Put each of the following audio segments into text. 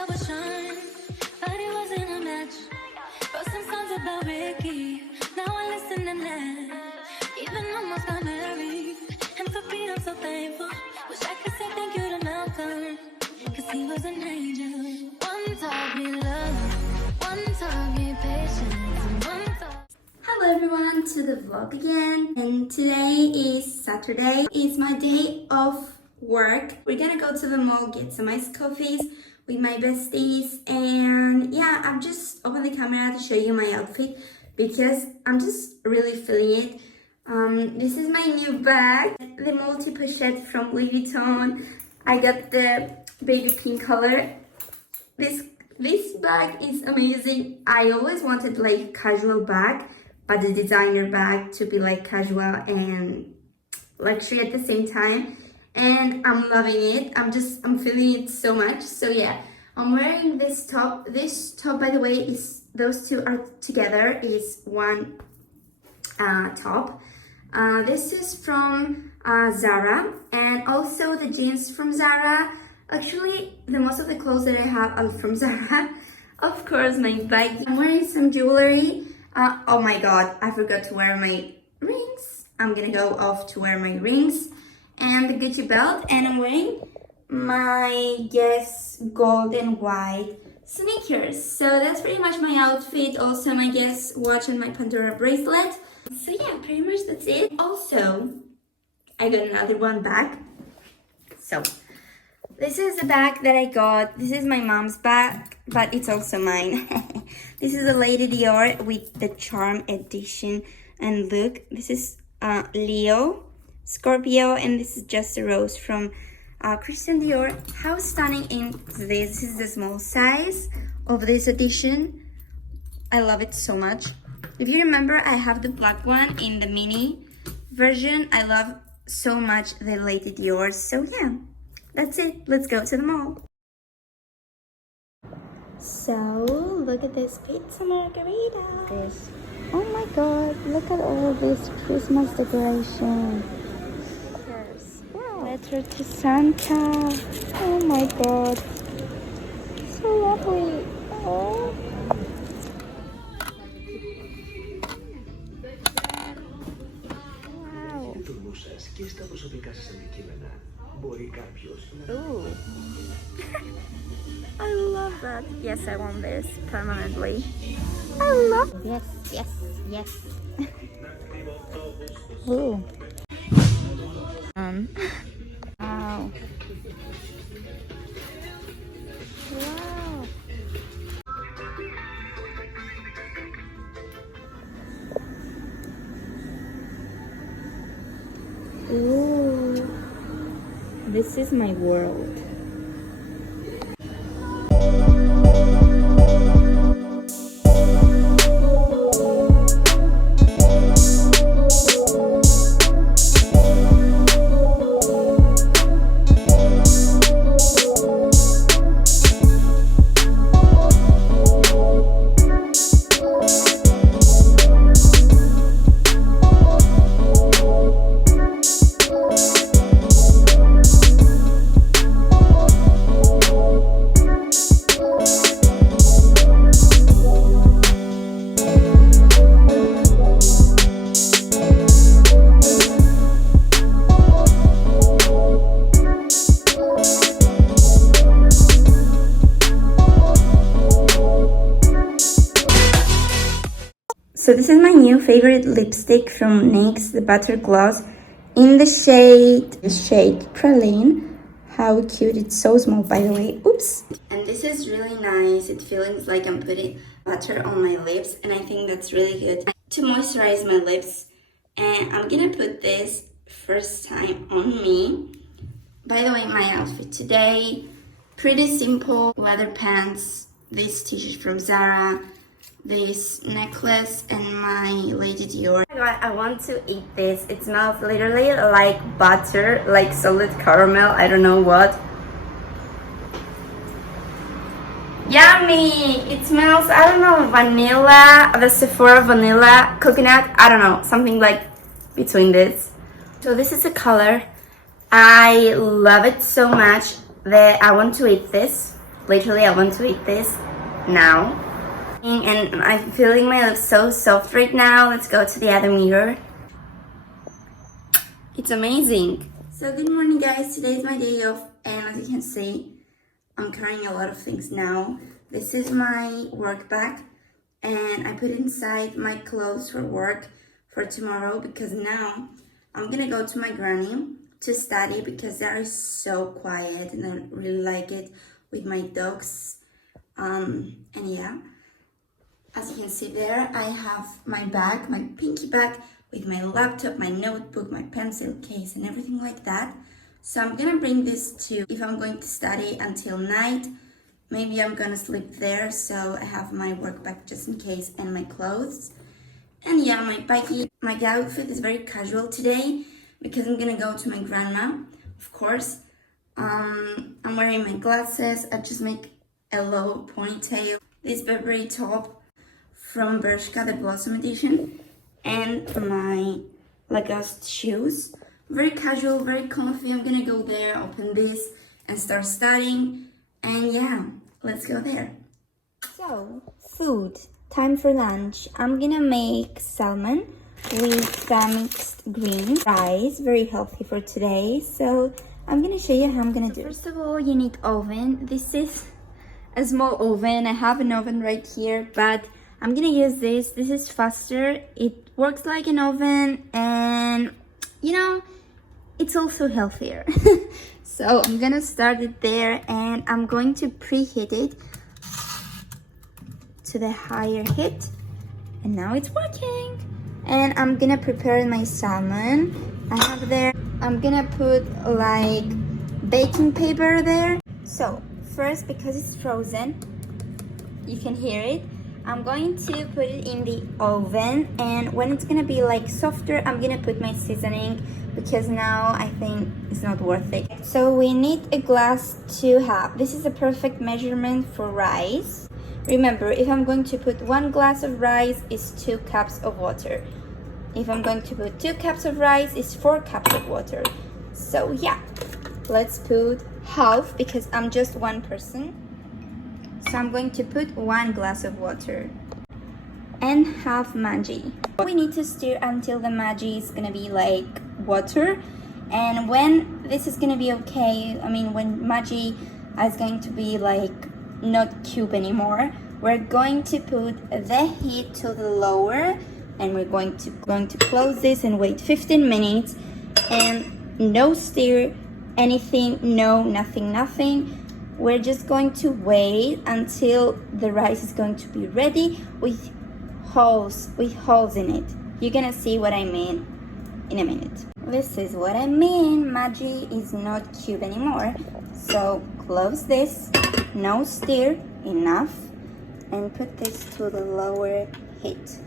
I was charmed, but it wasn't a match. Wrote some songs about Ricky, now I listen and laugh. Even almost got married, and for Pete I'm so thankful. Wish I could say thank you to Malcolm, cause he was an angel. One taught me love, one taught me patience, and one taught... Hello everyone to the vlog again, and today is Saturday. It's my day of work. We're gonna go to the mall, get some iced coffees with my besties, and yeah, I'm just open the camera to show you my outfit because I'm just really feeling it. This is my new bag, the multi-pochette from Louis Vuitton. I got the baby pink color. This bag is amazing. I always wanted like casual bag, but the designer bag to be like casual and luxury at the same time, and I'm loving it. I'm feeling it so much. So yeah, I'm wearing this top. This top, by the way, is those two are together is one top. This is from Zara, and also the jeans from Zara. Actually, the most of the clothes that I have are from Zara. Of course, my bag. I'm wearing some jewelry. Oh my god, I forgot to wear my rings. I'm gonna go off to wear my rings and the Gucci belt, and I'm wearing my Guess gold and white sneakers. So that's pretty much my outfit. Also my Guess watch and my Pandora bracelet. So yeah, pretty much that's it. Also, I got another one bag. So this is the bag that I got. This is my mom's bag, but it's also mine. This is a Lady Dior with the Charm edition. And look, this is Leo, Scorpio, and this is Just a Rose from Christian Dior. How stunning is this? This is the small size of this edition. I love it so much. If you remember, I have the black one in the mini version. I love so much the Lady Dior. So yeah. That's it. Let's go to the mall. So, look at this pizza margarita. Oh my god, look at all this Christmas decoration. Yes. Wow. Letter to Santa. Oh my god. So lovely. Oh. Wow. Ooh. I love that. Yes, I want this permanently. I love. Yes, yes, yes. Ooh. Wow. Wow. Ooh. This is my world. So this is my new favorite lipstick from NYX, the Butter Gloss, in the shade Praline. How cute, it's so small, by the way. Oops. And this is really nice. It feels like I'm putting butter on my lips, and I think that's really good to moisturize my lips. And I'm gonna put this first time on me. By the way, my outfit today, pretty simple. Leather pants, this t-shirt from Zara, this necklace, and my Lady Dior. Oh my god, I want to eat this. It smells literally like butter, like solid caramel, I don't know what. Yummy! It smells, I don't know, vanilla, the Sephora vanilla, coconut, I don't know, something like between this. So this is the color. I love it so much that I want to eat this. Literally, I want to eat this now. And I'm feeling my lips so soft right now. Let's go to the other mirror. It's amazing. So good morning, guys. Today is my day off, and as you can see, I'm carrying a lot of things now. This is my work bag, and I put inside my clothes for work for tomorrow because now I'm gonna go to my granny to study because they are so quiet and I really like it with my dogs. And yeah, as you can see there, I have my bag, my pinky bag with my laptop, my notebook, my pencil case and everything like that. So I'm gonna bring this to, if I'm going to study until night, maybe I'm gonna sleep there. So I have my work bag just in case and my clothes. And yeah, my baggy, my outfit is very casual today because I'm gonna go to my grandma, of course. I'm wearing my glasses. I just make a low ponytail. This Burberry top from Bershka, the Blossom edition, and my Lacoste shoes. Very casual, very comfy. I'm gonna go there, open this, and start studying. And yeah, let's go there. So, food. Time for lunch. I'm gonna make salmon with mixed green rice. Very healthy for today. So, I'm gonna show you how I'm gonna do it. First of all, you need oven. This is a small oven. I have an oven right here, but I'm gonna use this. This is faster. It works like an oven, and you know, it's also healthier. So I'm gonna start it there, and I'm going to preheat it to the higher heat, and now it's working. And I'm gonna prepare my salmon. I have there, I'm gonna put like baking paper there. So first, because it's frozen, you can hear it, I'm going to put it in the oven, and when it's gonna be like softer, I'm gonna put my seasoning because now I think it's not worth it. So we need a glass to have. This is a perfect measurement for rice. Remember, if I'm going to put 1 glass of rice, it's 2 cups of water. If I'm going to put 2 cups of rice, it's 4 cups of water. So yeah, let's put half because I'm just one person. So I'm going to put 1 glass of water and half Maggi. We need to stir until the Maggi is gonna be like water. And when this is gonna be okay, I mean when Maggi is going to be like not cube anymore, we're going to put the heat to the lower, and we're going to close this and wait 15 minutes, and no stir anything, no nothing. We're just going to wait until the rice is going to be ready with holes in it. You're gonna see what I mean in a minute. This is what I mean. Maggi is not cube anymore. So close this, no stir, enough, and put this to the lower heat.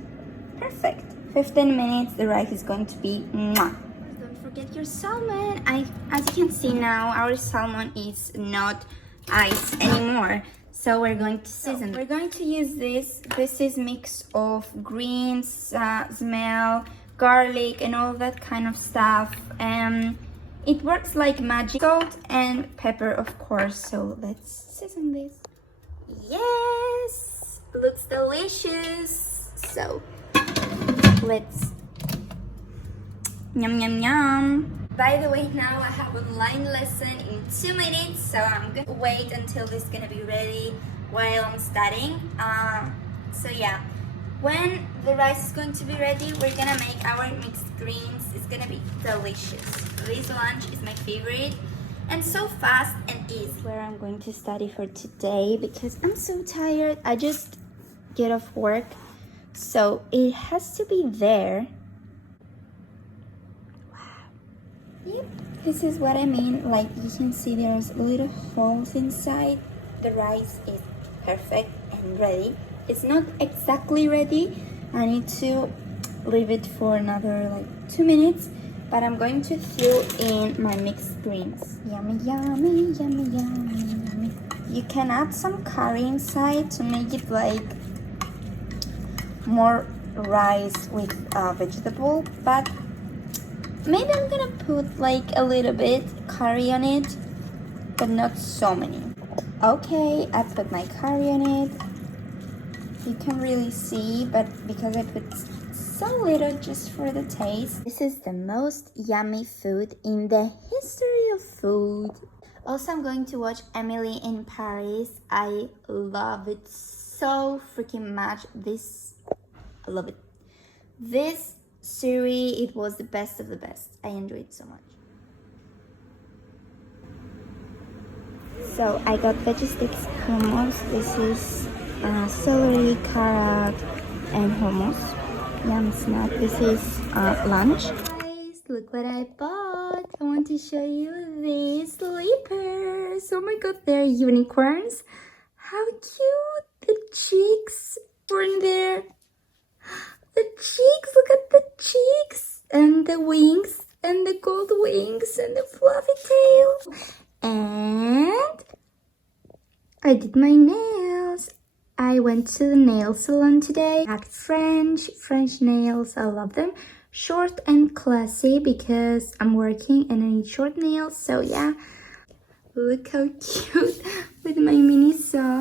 Perfect. 15 minutes, the rice is going to be mwah. Don't forget your salmon. As you can see now, our salmon is not ice anymore. So we're going to season. We're going to use this. This is mix of greens, smell, garlic, and all that kind of stuff. It works like magic. Salt and pepper, of course. So let's season this. Yes, looks delicious. So let's yum. By the way, now I have online lesson in 2 minutes, so I'm gonna wait until this is gonna be ready while I'm studying. So yeah, when the rice is going to be ready, we're gonna make our mixed greens. It's gonna be delicious. This lunch is my favorite, and so fast and easy. Where I'm going to study for today because I'm so tired. I just get off work, so it has to be there. Yep, this is what I mean. Like you can see, there's little holes inside. The rice is perfect and ready. It's not exactly ready. I need to leave it for another like 2 minutes, but I'm going to fill in my mixed greens. Yummy. You can add some curry inside to make it like more rice with vegetable, but maybe I'm gonna put like a little bit curry on it, but not so many. Okay, I put my curry on it. You can really see, but because I put so little just for the taste. This is the most yummy food in the history of food. Also, I'm going to watch Emily in Paris. I love it so freaking much. I love it. This series, it was the best of the best. I enjoyed it so much. So I got veggie sticks, hummus. This is celery, carrot, and hummus. Yum snack. This is lunch. Guys, look what I bought. I want to show you these slippers. Oh my god, they're unicorns. How cute! The cheeks were in there. The cheeks, look at the cheeks. And the wings, and the gold wings, and the fluffy tail. And I did my nails. I went to the nail salon today. I had French nails. I love them. Short and classy because I'm working and I need short nails. So yeah, look how cute with my mini sock.